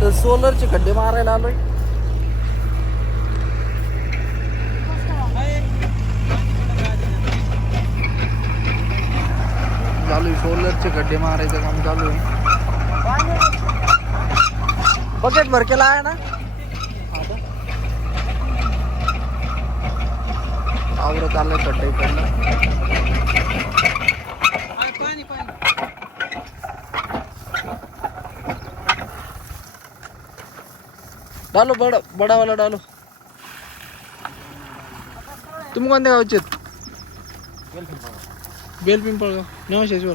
तर सोलरचे खड्डे मारायला आलोय. चालू आहे सोलरचे खड्डे मारायचं काम चालू आहे. बकेट भर केला आहे ना. आवरत आलंय खड्डे इकडनं. डालो बडावाला डालो. तुम्ही कोणत्या गावचे आहेत? बेल पिंपळगाव नेवाशेश्वर.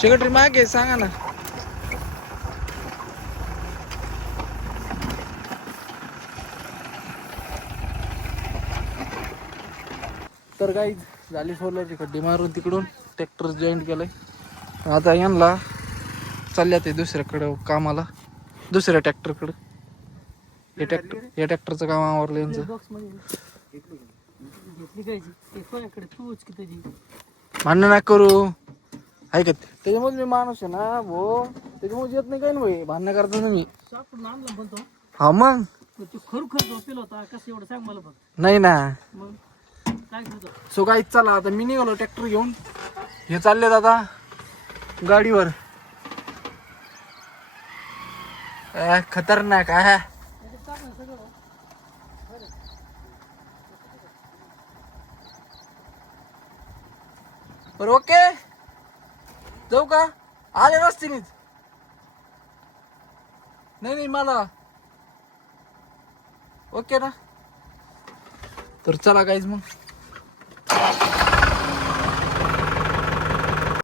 सेक्रेटरी मागे सांगा ना. तर काही झाली सोलरची खड्डी मारून तिकडून ट्रॅक्टर जॉईंट केलंय. आता यांना चालल्यात ते दुसऱ्याकडं कामाला, दुसऱ्या ट्रॅक्टरकडं. या ट्रॅक्टरचं काम आवरलं यांचं. भांडण नका करू ऐकत. त्याच्यामुळे मी माणूस आहे ना भो, त्याच्यामुळे येत नाही काही ना भाई भांडणं करता ना मी. हा मग नाही ना. सो काही चला आता मी निघालो ट्रॅक्टर घेऊन. हे चाललेत आता गाडीवर. खतरनाक आहे. बरं ओके जाऊ का? आले रस्त्यानीच. नाही मला ओके ना. तर चला गाईज मग.